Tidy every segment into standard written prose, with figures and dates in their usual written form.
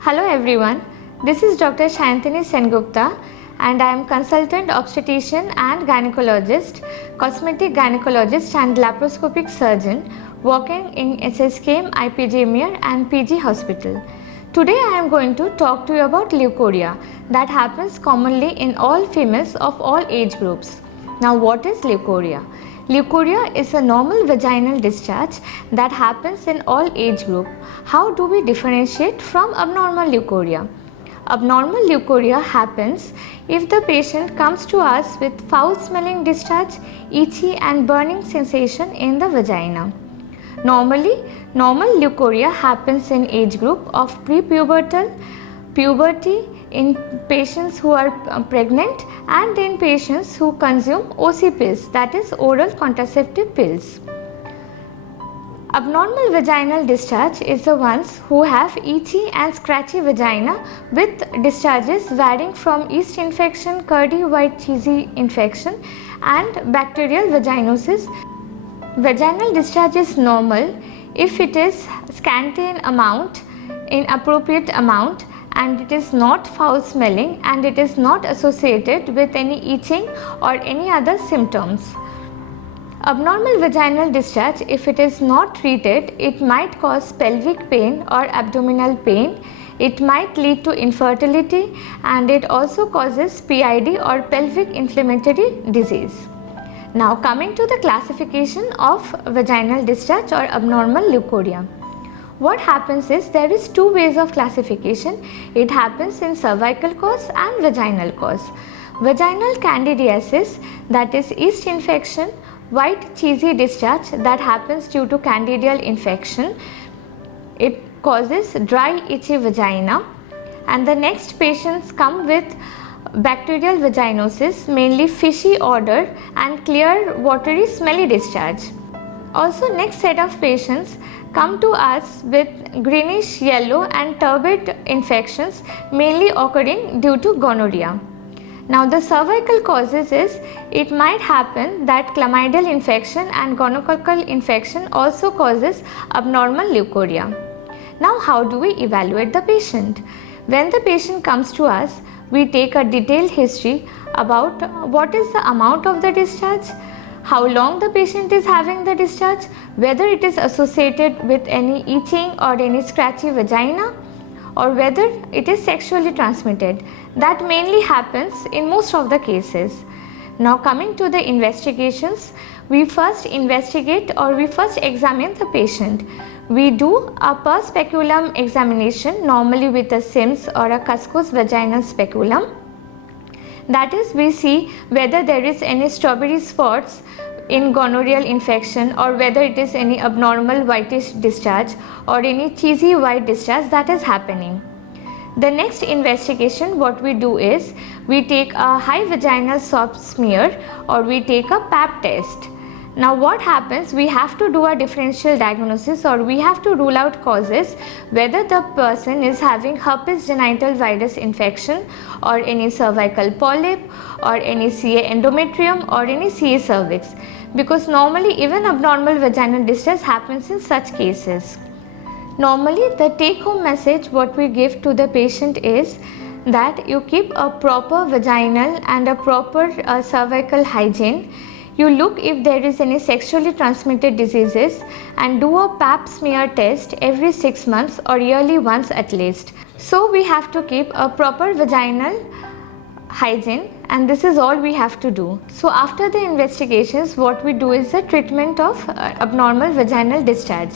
Hello everyone, this is Dr. Shantini Sengupta and I am consultant obstetrician and gynecologist, cosmetic gynecologist and laparoscopic surgeon working in SSKM, IPG and PG hospital. Today I am going to talk to you about leukorrhea that happens commonly in all females of all age groups. Now what is leukorrhea? Leukorrhea is a normal vaginal discharge that happens in all age group. How do we differentiate from abnormal leukorrhea? Abnormal leukorrhea happens if the patient comes to us with foul smelling discharge, itchy and burning sensation in the vagina. Normally, normal leukorrhea happens in age group of prepubertal, puberty, in patients who are pregnant and in patients who consume OC pills, that is oral contraceptive pills. Abnormal vaginal discharge is the ones who have itchy and scratchy vagina with discharges varying from yeast infection, curdy white cheesy infection and bacterial vaginosis. Vaginal discharge is normal if it is scanty in amount, in appropriate amount, and it is not foul smelling and it is not associated with any itching or any other symptoms. Abnormal vaginal discharge, if it is not treated, it might cause pelvic pain or abdominal pain. It might lead to infertility and it also causes PID or pelvic inflammatory disease. Now coming to the classification of vaginal discharge or abnormal leukorrhea. What happens is there is two ways of classification. It happens in cervical cause and vaginal cause. Vaginal candidiasis, that is yeast infection, white cheesy discharge that happens due to candidial infection. It causes dry itchy vagina, and the next patients come with bacterial vaginosis, mainly fishy odor and clear watery smelly discharge. Also next set of patients come to us with greenish yellow and turbid infections mainly occurring due to gonorrhea. Now the cervical causes is it might happen that chlamydial infection and gonococcal infection also causes abnormal leukorrhea. Now how do we evaluate the patient? When the patient comes to us, we take a detailed history about what is the amount of the discharge, how long the patient is having the discharge, whether it is associated with any itching or any scratchy vagina, or whether it is sexually transmitted. That mainly happens in most of the cases. Now coming to the investigations, we first investigate or we first examine the patient. We do a per speculum examination, normally with a Sims or a Cusco's vaginal speculum. That is, we see whether there is any strawberry spots in gonorrheal infection or whether it is any abnormal whitish discharge or any cheesy white discharge that is happening. The next investigation what we do is we take a high vaginal swab smear or we take a Pap test. Now what happens, we have to do a differential diagnosis or we have to rule out causes whether the person is having herpes genital virus infection or any cervical polyp or any CA endometrium or any CA cervix, because normally even abnormal vaginal discharge happens in such cases. Normally the take home message what we give to the patient is that you keep a proper vaginal and a proper cervical hygiene. You look if there is any sexually transmitted diseases and do a Pap smear test every 6 months or yearly once at least. So we have to keep a proper vaginal hygiene and this is all we have to do. So after the investigations what we do is the treatment of abnormal vaginal discharge.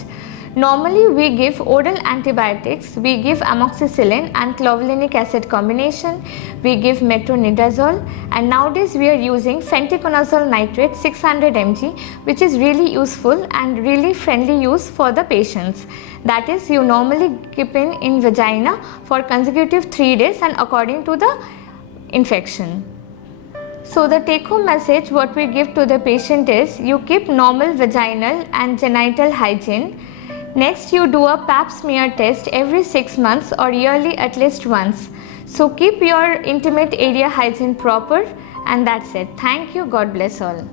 Normally we give oral antibiotics, we give amoxicillin and clavulanic acid combination, we give metronidazole, and nowadays we are using fenticonazole nitrate 600 mg, which is really useful and really friendly use for the patients. That is, you normally keep in vagina for consecutive 3 days and according to the infection. So the take home message what we give to the patient is you keep normal vaginal and genital hygiene. Next, you do a Pap smear test every 6 months or yearly at least once. So keep your intimate area hygiene proper, and that's it. Thank you. God bless all.